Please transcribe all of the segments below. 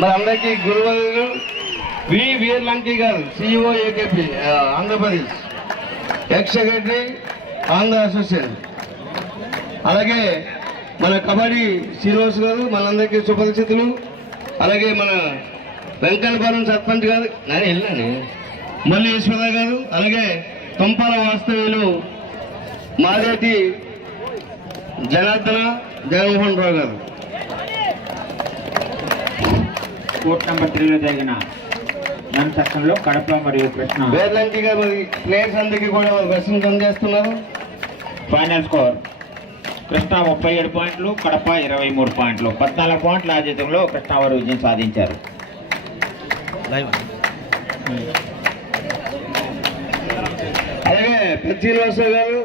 మరి అందరికీ గురువులు వీర్ లంకి గారు, CEO AKP Andhra Pradesh, X secretary Andhra association. అలాగే మన కబడ్డీ శ్రీనివాస్ గారు మనందరికీ సుపరిచితులు. అలాగే మన వెంకన్నపురం సర్పంచ్ గారు వెళ్ళాను మల్లి ఈశ్వరరావు గారు. అలాగే తుంపాల వాస్తవ్యులు మాదేటి జనార్దన జగన్మోహన్ రావు గారు. కోర్ట్ నెంబర్ 3లో జరిగిన మెన్ సెక్షన్ లో కడప మరియు కృష్ణ వేర్లంకి గారు మరి ప్లేయర్స్ అందరికీ కూడా వెస్ట్రన్ అందజేస్తున్నారు. ఫైనల్ స్కోర్ కృష్ణ 37 పాయింట్లు, కడప 23 పాయింట్లు. 14 పాయింట్ల ఆధిక్యంలో కృష్ణ వారు విజయం సాధించారు. అలాగే పెద్ద శ్రీనివాసరావు గారు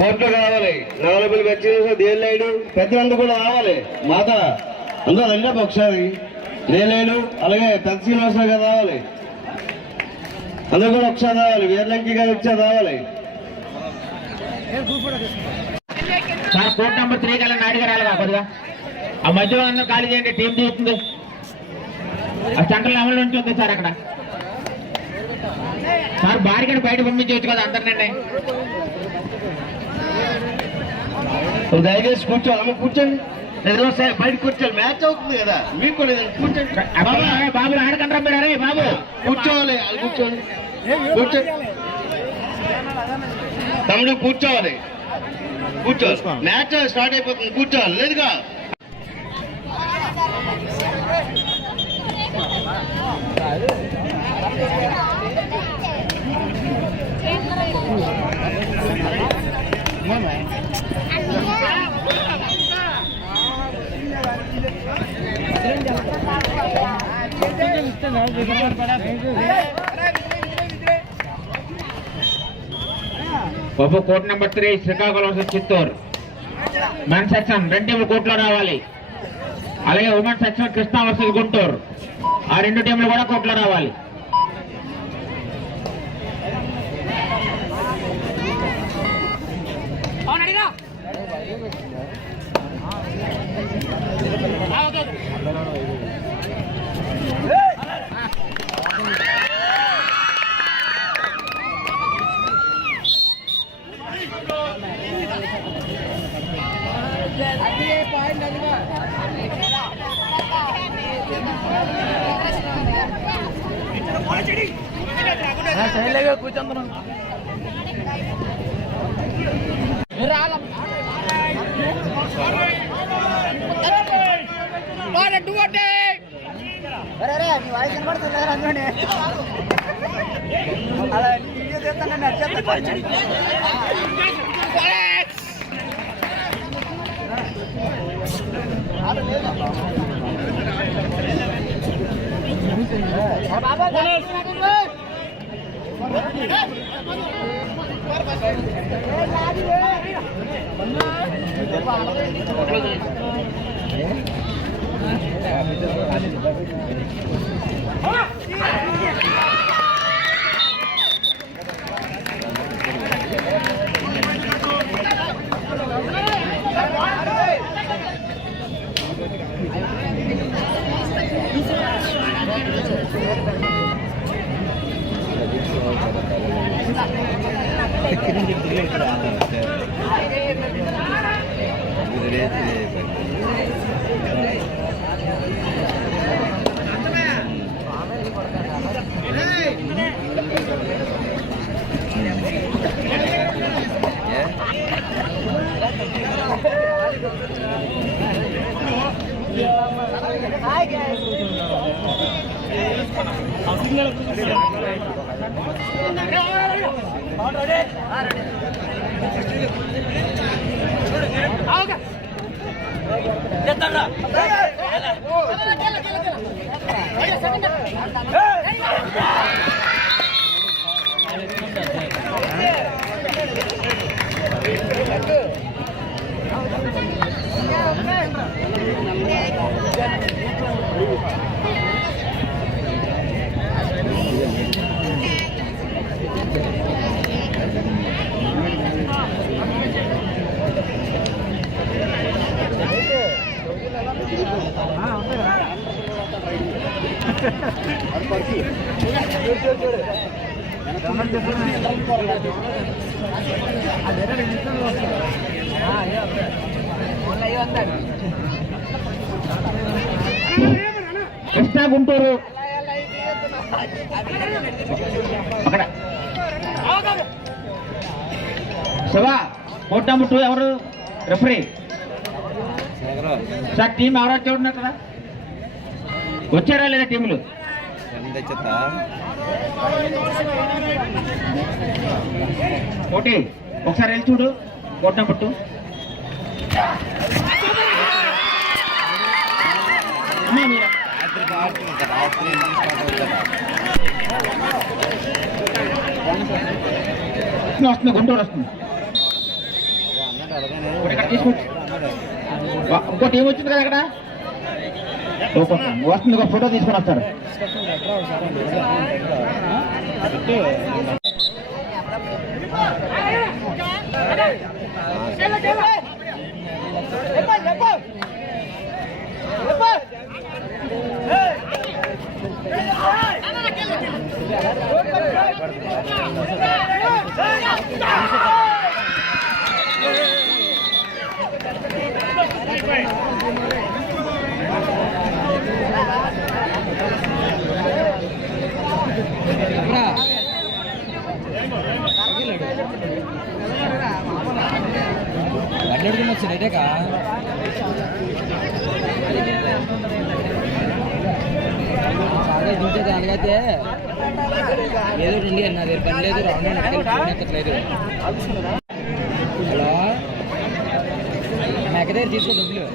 కోర్టులో రావాలి. నవలపల్లి పెద్ద శ్రీనివాసరావు, దేనిలేడు పెద్దలందరూ కూడా రావాలి. మాత అందరూ రండి ఒకసారి. దేనిలేడు అలాగే పెద్ద శ్రీనివాసరావు గారు రావాలి. అందరూ కూడా ఒకసారి రావాలి. వీర్లంకి గారు ఒకసారి రావాలి. సార్ కోర్ట్ నెంబర్ 3 కల్లా నాయుడు గారు రాలిగా కొద్దిగా ఆ మధ్యలో అందరూ ఖాళీ చేయండి. టీం తీస్తుంది. ఆ సెంట్రల్ అమలు ఉంటుంది సార్. అక్కడ సార్ బారికని బయట పంపించవచ్చు కదా అందరినండి. దయచేసి కూర్చోవాలి. అమ్మ కూర్చోండి. బయట కూర్చోవాలి. మ్యాచ్ అవుతుంది కదా మీకు కూడా కూర్చోండి. బాబు ఆడకంటారా మీరు? బాబు కూర్చోవాలి. అది కూర్చోండి. కూర్చోండి తమ్ముడు, కూర్చోవాలి. కూర్చోవాలి. మ్యాచ్ స్టార్ట్ అయిపోతుంది. కూర్చోవాలి. లేదుగా బాబు court number 3 Srikakulam versus Chittoor men section 2 టీంలు కోర్టులో రావాలి. అలాగే women section Krishna versus Guntur, ఆ 2 టీంలు కూడా కోర్టులో రావాలి. కూర్చొందరం. Hi guys. కృష్ణా గుంటూరు అక్కడ శివ కోర్ట్ నెంబర్ 2 ఎవరు రెఫరీ సార్ టీం ఎవరో చూడన్నారు కదా వచ్చారా లేదా టీములు ఒకటి ఒకసారి వెళ్ళి చూడు కోర్ట్ నెంబర్ 2 వస్తుంది గుంటూరు వస్తుంది ఇంకో టీం వచ్చింది కదా అక్కడ వస్తుంది ఒక ఫోటో తీసుకొని వస్తారు వచ్చేదేకా బాగా దించే దానికైతే ఏదో రండి నా దగ్గర పని లేదు రౌండ్ ఎక్కట్లేదు హలో మెక్క దగ్గర తీసుకో డబ్బులు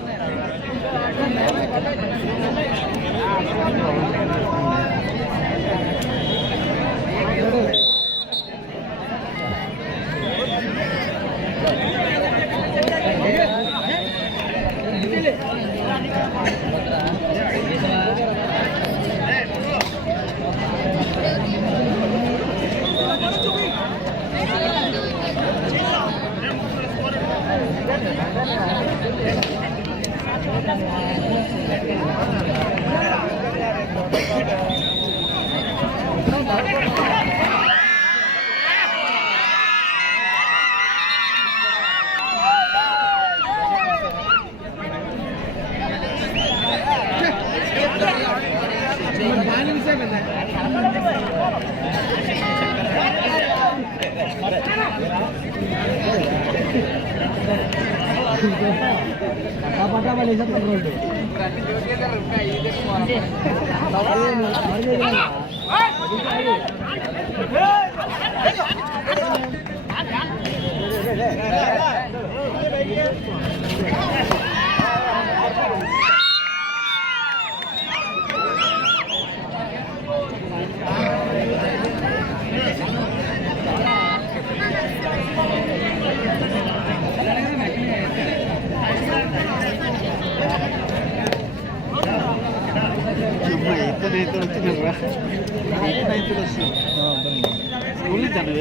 స్కూల్ నుంచా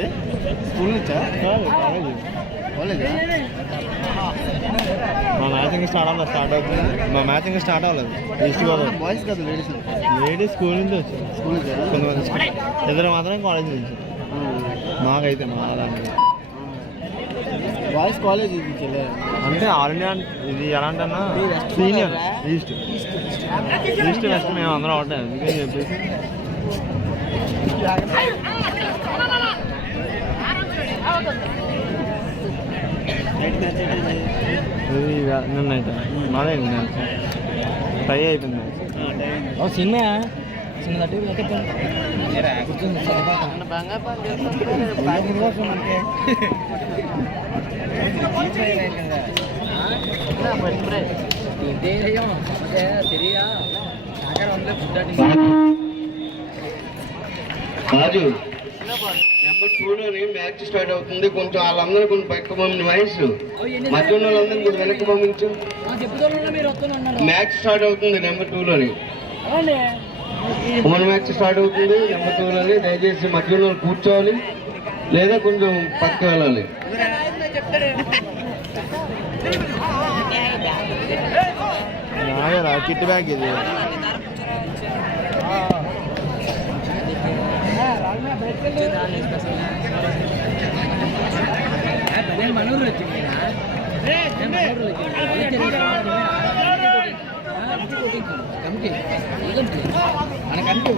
స్కూల్ నుంచా కాలేజా మా మ్యాచ్ ఇంకా స్టార్ట్ అవుతుంది మా మ్యాచ్ ఇంకా స్టార్ట్ అవ్వలేదు ఈస్ట్ గోదావరి బాయ్స్ కాదు లేడీస్ స్కూల్ నుంచి వచ్చి స్కూల్ నుంచి కొంతమంది ఇద్దరు మాత్రం కాలేజ్ నుంచి మాకైతే మా అలాంటి బాయ్స్ కాలేజ్ ఇది అంటే ఆల్ ఇండియా ఇది ఎలా అంటన్నా సీనియర్ ఈస్ట్ వెస్ట్ మేము అందరం ఒకటే అందుకని చెప్పేసి నిన్న అయితే మాదే ట్రై అయిపోయింది సినిమా చిన్న రాజు నెంబర్ 2లోని మ్యాచ్ స్టార్ట్ అవుతుంది కొంచెం వాళ్ళందరూ కొంచెం పక్క పంపిన వయసు మధ్య ఉన్న వాళ్ళందరూ కొంచెం వెనక్కి పంపించు మ్యాచ్ స్టార్ట్ అవుతుంది నెంబర్ 2లోని మన మ్యాచ్ స్టార్ట్ అవుతుంది నెంబర్ 2లోని దయచేసి మధ్య ఉన్న వాళ్ళు కూర్చోవాలి లేదా కొంచెం పక్క వెళ్ళాలి కిట్ బ్యాగ్ ఇది మనూరు వచ్చింది మన కంటి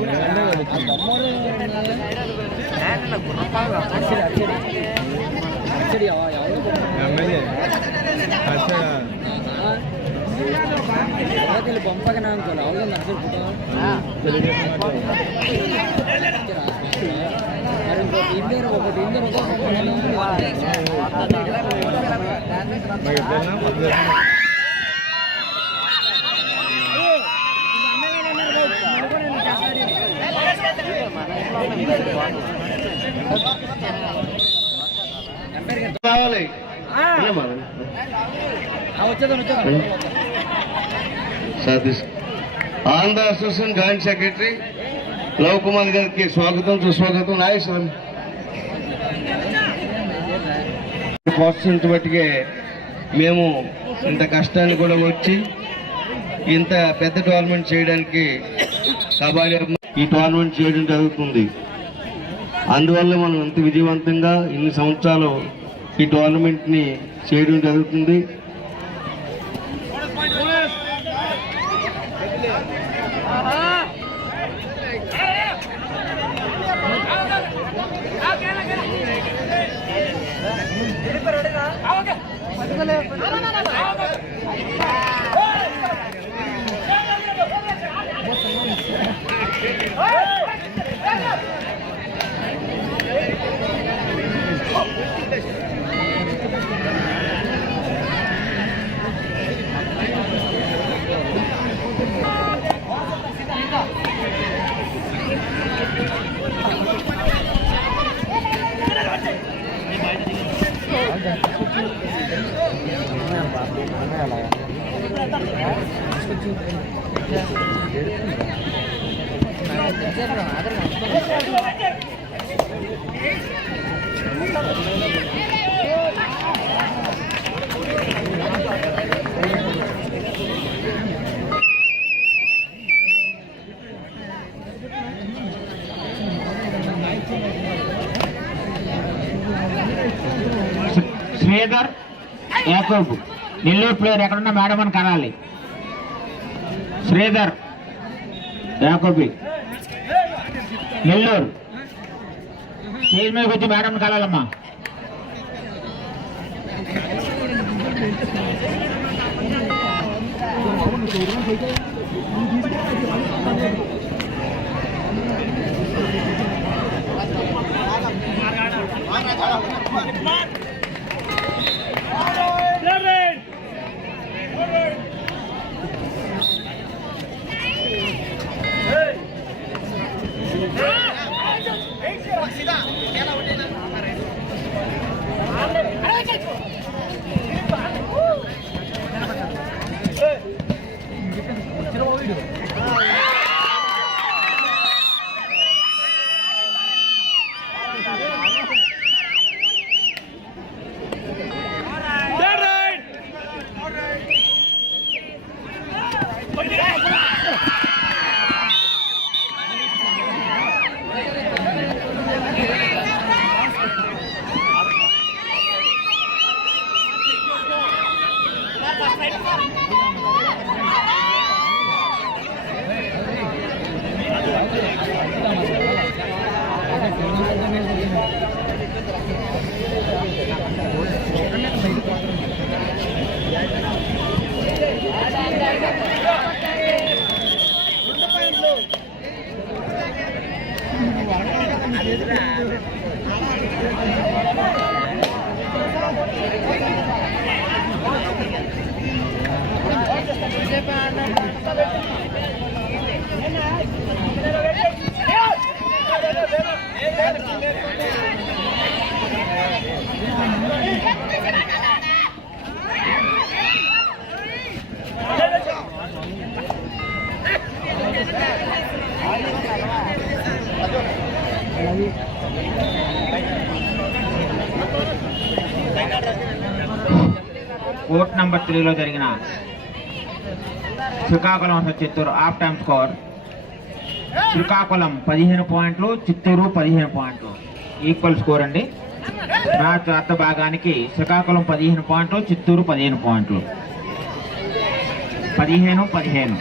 పంపక అనుకోవాలి అవును నర్సరీ మరి ఇంకోటి ఒకటి రావాలి Satish Andhra association joint secretary love Kumar గారికి స్వాగతం సుస్వాగతం. నాగేశ్వరం ప్రోత్సహించబట్టికే మేము ఇంత కష్టాన్ని కూడా వచ్చి ఇంత పెద్ద టోర్నమెంట్ చేయడానికి కబడ్డీ ఈ టోర్నమెంట్ చేయడం జరుగుతుంది. అందువల్ల మనం ఇంత విజయవంతంగా ఇన్ని సంవత్సరాలు ఈ టోర్నమెంట్ని చేయడం జరుగుతుంది. శ్రీధర్ యాకూబ్ నెల్లూరు ప్లేయర్ ఎక్కడున్నా మేడం అని కనాలి. శ్రీధర్ యాకూబి నెల్లూరు స్టేజ్ మీద వచ్చి మేడం కలాలమ్మా. కోర్ట్ నంబర్ 3లో జరిగిన Srikakulam versus Chittoor half time score Srikakulam 15 పాయింట్లు, చిత్తూరు 15 పాయింట్లు. ఈక్వల్ స్కోర్ అండి. మ్యాచ్ అర్ధ భాగానికి శ్రీకాకుళం 15 పాయింట్లు, చిత్తూరు 15 పాయింట్లు. 15-15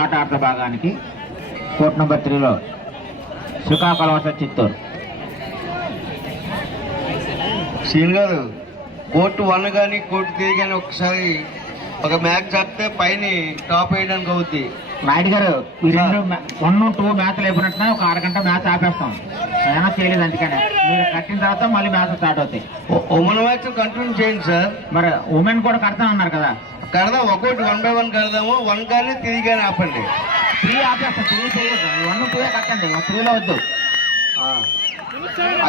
ఆట అర్ధ భాగానికి. కోర్ట్ నెంబర్ 3లో శ్రీకాకుళం వర్సెస్ చిత్తూరు. సీన్ గారు, కోర్టు 1 కానీ కోర్టు 3 కానీ ఒకసారి ఒక మ్యాచ్ చెప్తే పైన టాప్ వేయడానికి అవుద్ది. నాయుడు గారు, ఈ 1-2 మ్యాచ్లు అయిపోయినట్టున్నా ఒక అరగంట మ్యాచ్ ఆపేస్తాం. ఏమైనా చేయలేదు, అందుకనే మీరు కట్టిన తర్వాత మళ్ళీ మ్యాచ్ స్టార్ట్ అవుతాయి. ఉమెన్ మ్యాచ్ కంటిన్యూ చేయండి సార్. మరి ఉమెన్ కూడా కడతాం అన్నారు కదా. కడదాం, ఒక్కొక్కటి 1 by 1 కడదాము. 1 కానీ 3 కానీ ఆపండి. 3 ఆపేస్తాం. 3 చేయలేదు, 1-2 కట్టండి, 3లో వద్దు.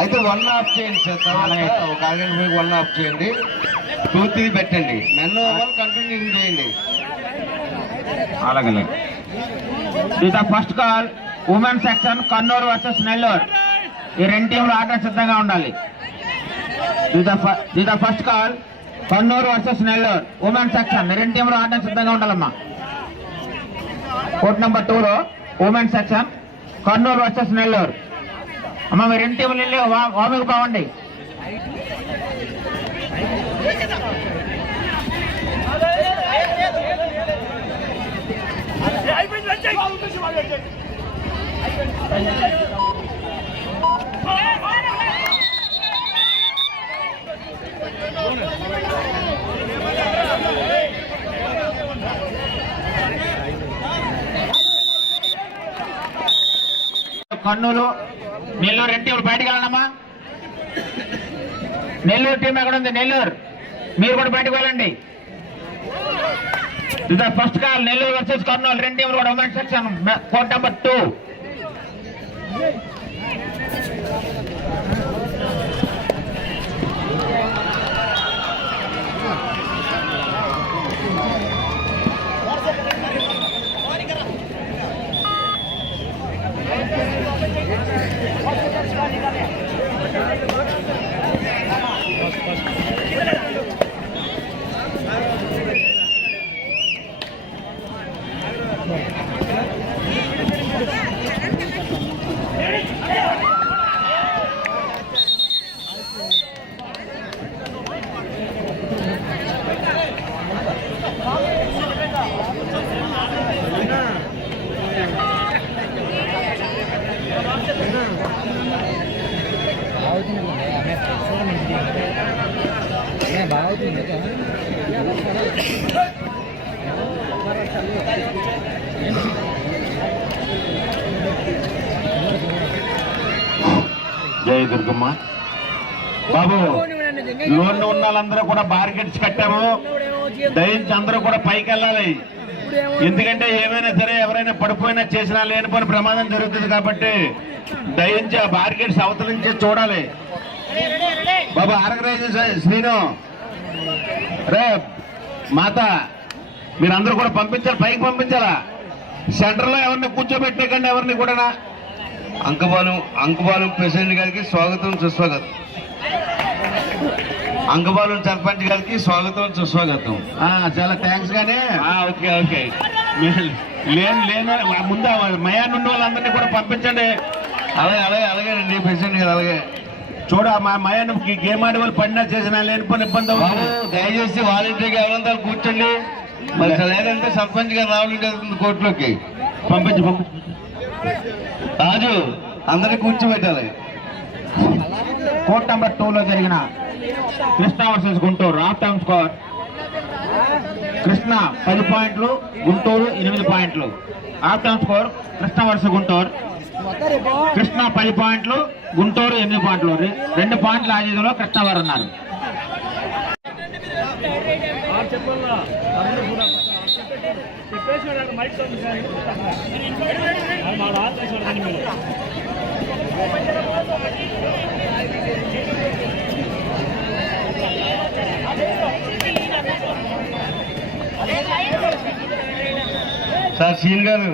అయితే 1 ఆఫ్ చేయండి సార్. తర్వాత ఒక అరగంట మీకు 1 ఆఫ్ చేయండి. 2-3 పెట్టండి. మెన్ ఓవర్ కంటిన్యూ చేయండి. అలాగే. First call women section Kannur versus Nellore. ఈ 2 టీంలు ఆట సిద్ధంగా ఉండాలి. First call Kannur versus Nellore women section. 2 టీంలు ఆట సిద్ధంగా ఉండాలమ్మా. కోర్ట్ నెంబర్ 2లో women section Kannur versus Nellore. అమ్మ మీరు 2 టీంలు వెళ్ళి వామికి పోవండి. కర్నూలు నెల్లూరు 2 టీంలు బయటకు వెళ్ళండమ్మా. నెల్లూరు టీం ఎక్కడ ఉంది? నెల్లూరు మీరు కూడా బయటకు వెళ్ళండి. First call Nellore versus Kurnool. 2 టీంలు కూడా ఉమెన్ సెక్షన్ కోర్ట్ నెంబర్ 2. జై దుర్గమ్మ. బాబు, లోన్లు ఉన్న వాళ్ళందరూ కూడా బార్గెట్స్ కట్టాము. దయించి అందరూ కూడా పైకి వెళ్ళాలి. ఎందుకంటే ఏమైనా సరే ఎవరైనా పడిపోయినా చేసినా లేనిపోయిన ప్రమాదం జరుగుతుంది కాబట్టి దయించి ఆ బార్గెట్స్ అవతల నుంచి చూడాలి. బాబు ఆర్గనైజర్ శ్రీను, రే మాత, మీరందరూ కూడా పంపించాలి, పైకి పంపించాలా. సెంటర్ లో ఎవరిని కూర్చోబెట్టేకండి, ఎవరిని కూడా. అంకబాలం ప్రెసిడెంట్ గారికి స్వాగతం సుస్వాగతం. అంకబాలం సర్పంచ్ గారికి స్వాగతం సుస్వాగతం. చాలా థ్యాంక్స్ గానే. ఓకే ఓకే, లేను ముందు మయాన్ ఉన్న వాళ్ళందరినీ కూడా పంపించండి. అలాగేనండి ప్రెసిడెంట్ గారు. అలాగే చూడ, మా మయాన్ గేమ్ ఆడే వాళ్ళు పడినా చేసినా లేనిపోయిన ఇబ్బంది అవుతుంది. దయచేసి వాలంటీర్గా ఎవరంతా కూర్చోండి. మరి లేదంటే సర్పంచ్ గారు రావడం జరుగుతుంది కోర్టులోకి. పంపించి రాజు అందరినీ కూర్చోబెట్టాలి. కోర్ట్ నెంబర్ 2లో జరిగిన Krishna versus Guntur half time score. Krishna 10 పాయింట్లు, గుంటూరు 8 పాయింట్లు. Half time score Krishna versus Guntur. Krishna 10 పాయింట్లు, గుంటూరు 8 పాయింట్లు. 2 పాయింట్ల ఆజీలో కృష్ణ వారు ఉన్నారు. సార్ సీన్ గారు,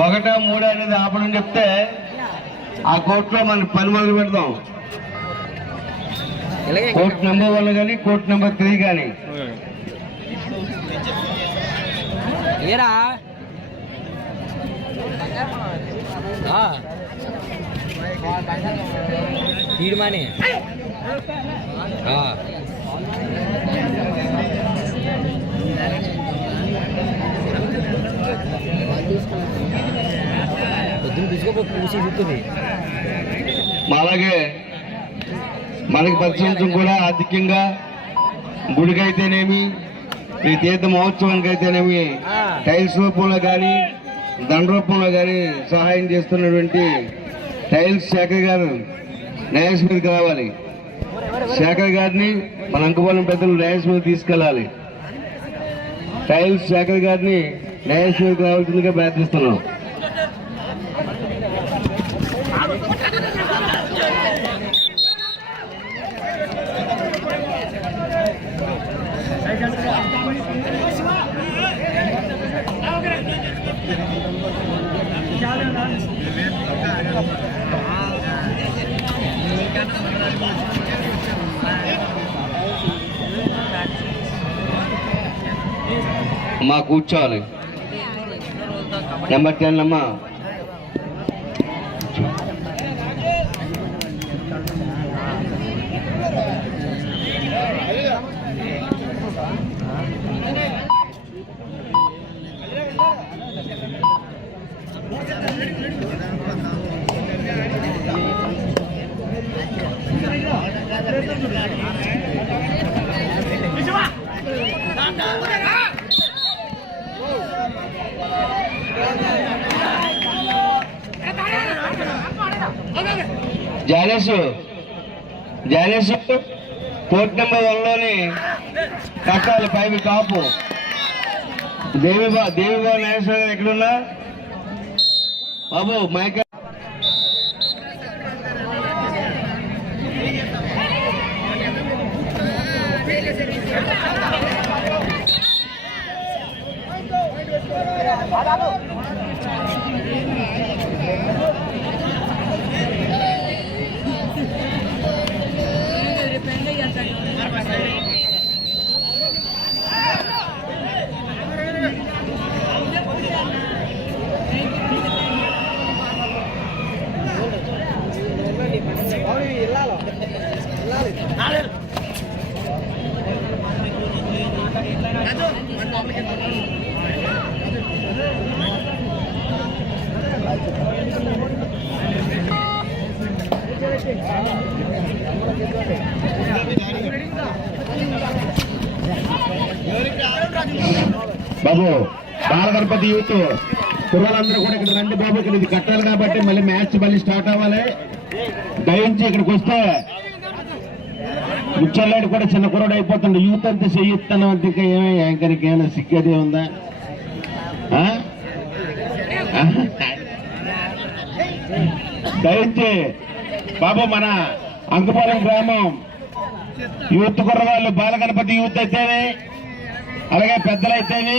1-3 అనేది ఆపడం చెప్తే ఆ కోర్టులో మన పని మొదలు పెడదాం. కోర్టు నెంబర్ 1 కానీ కోర్టు నెంబర్ 3 కానీ. ఏరా తీయడమని పొద్దున్న తీసుకో పూసి చూస్తుంది. అలాగే మనకి ప్రతి సంవత్సరం కూడా ఆర్థికంగా గుడికైతేనేమి ఈ తీర్థ మహోత్సవానికి అయితేనేమి టైల్స్ రూపంలో కానీ దండ రూపంలో కానీ సహాయం చేస్తున్నటువంటి టైల్స్ శేఖర్ గారు న్యాయస్ మీదకి రావాలి. శేఖర్ గారిని మన అంకుపాలెం పెద్దలు న్యాయస్ మీద తీసుకెళ్ళాలి. టైల్స్ శేఖర్ గారిని న్యాయస్ మీదకి రావాల్సిందిగా ప్రార్థిస్తున్నాం. అమ్మా కూర్చోవాలి. నెంబర్ 10 అమ్మా. జానేసు కోర్ట్ నెంబర్ 1లోని కట్టాలి పైవి కాపు. దేవిబాబు నాగేశ్వర గారు ఎక్కడున్నా బాబు మైక్. బాబు బాలగణపతి యూత్ కుర్రాళ్ళందరూ కూడా ఇక్కడ రండి బాబు. ఇక్కడ ఇది కట్టాలి కాబట్టి మళ్ళీ మ్యాచ్ మళ్ళీ స్టార్ట్ అవ్వాలి. దయించి ఇక్కడికి వస్తే ముచ్చల్లాడు కూడా చిన్న కుర్రాడు అయిపోతుండే. యూత్ అంతా చెయ్యిస్తాను అంతే. ఏమే యాంకర్కి ఏమైనా సిగ్గదే ఉందా? దయించి బాబు మన అంకుపాలెం గ్రామం యూత్ కుర్రవాళ్ళు బాలగణపతి యూత్ అయితేనే అలాగే పెద్దలైతేనే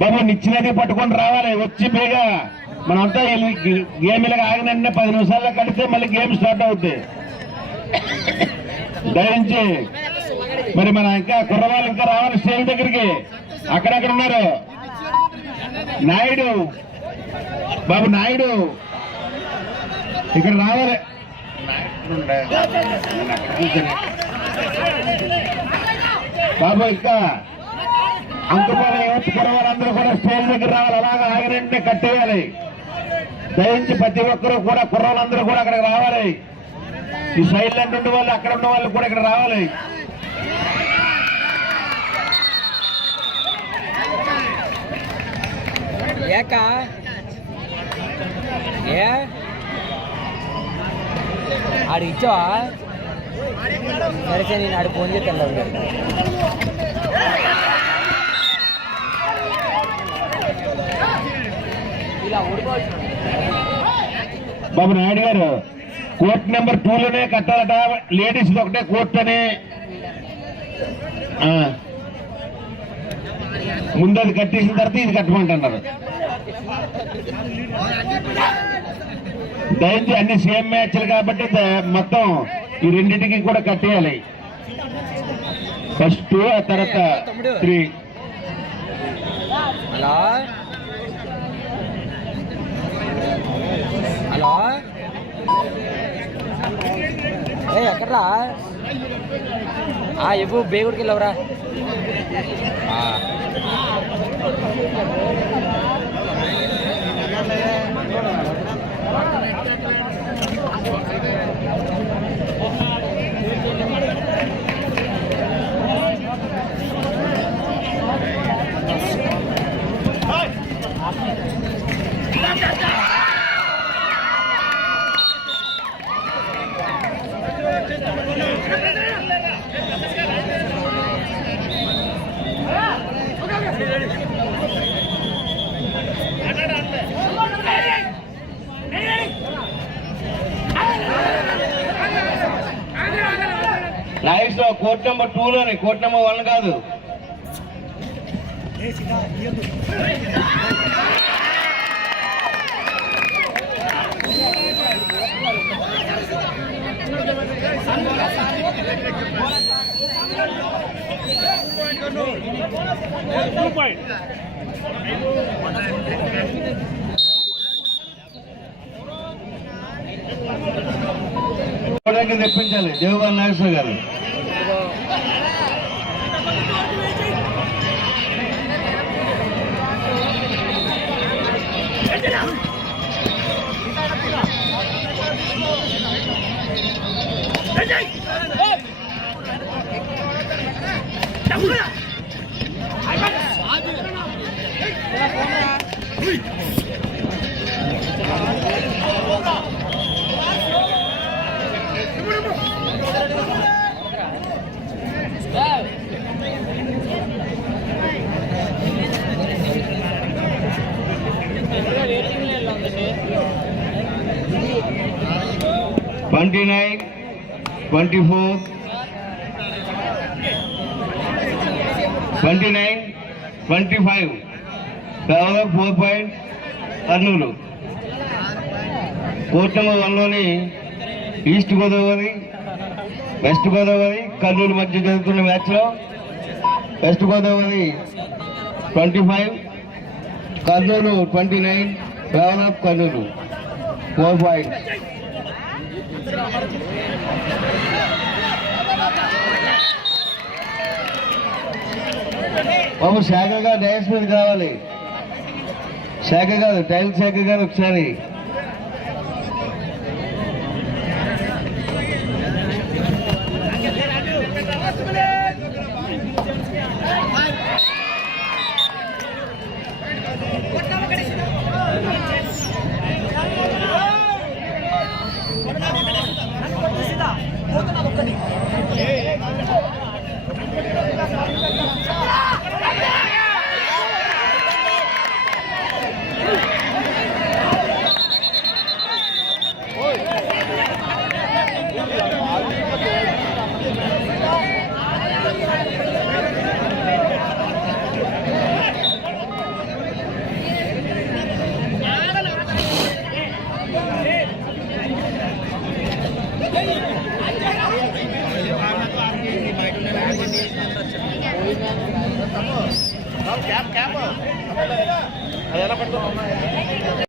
బాబు నిచ్చినది పట్టుకొని రావాలి. వచ్చి బేగా మనంతా గేమ్ ఇలాగ ఆగినంటే 10 నిమిషాల్లో కడితే మళ్ళీ గేమ్ స్టార్ట్ అవుతుంది. దయించి మరి మన ఇంకా కుర్రవాళ్ళు ఇంకా రావాలి స్టేజ్ దగ్గరికి. అక్కడక్కడ ఉన్నారు. నాయుడు బాబు నాయుడు ఇక్కడ రావాలి. బాబు ఇంకా అంకుపాలెం యూత్ కుర్రవాళ్ళందరూ కూడా స్టేజ్ దగ్గర రావాలి. అలాగా ఆగినంటే కట్టేయాలి. దయించి ప్రతి ఒక్కరూ కూడా కుర్రవాళ్ళందరూ కూడా అక్కడికి రావాలి. ఈ సైలెంట్ ఉండే వాళ్ళు అక్కడ ఉన్న వాళ్ళు కూడా ఇక్కడ రావాలి. ఆడు ఇచ్చావా? సరే సరే నేను ఆడు ఫోన్ చేస్తాను. ఇలా ఊడిపోవచ్చు. బాబు నాయుడు గారు కోర్ట్ నెంబర్ 2లోనే కట్టాలట. లేడీస్ ఒకటే కోర్ట్ అని ముందు అది కట్టేసిన తర్వాత ఇది కట్టమంటున్నారు. దయచేసి అన్ని సేమ్ మ్యాచ్లు కాబట్టి మొత్తం ఈ రెండింటికి కూడా కట్టేయాలి. ఫస్ట్ 2 ఆ తర్వాత 3. అలా ఎక్కడ్రా ఎప్పుడు బేగుడికి వెళ్ళవరా లైట్స్ లో కోర్ట్ నెంబర్ 2 లోని కోర్ట్ నెంబర్ 1 కాదు. తెప్పించాలి దేవబాల నాగేశ్వర గారు. $29, $24, $29, $25. కేవలం 4 పాయింట్ కర్నూలు. కోర్ట్ నెంబర్ 1 లోని ఈస్ట్ గోదావరి వెస్ట్ గోదావరి కర్నూలు మధ్య జరుగుతున్న మ్యాచ్ లో వెస్ట్ గోదావరి 25, కర్నూలు 29, కేవలం కర్నూలు 4 పాయింట్స్. బాబు శాఖ గారు డైస్ మీద కావాలి. శాఖ గారు టైల్ శాఖ గారు ఒకసారి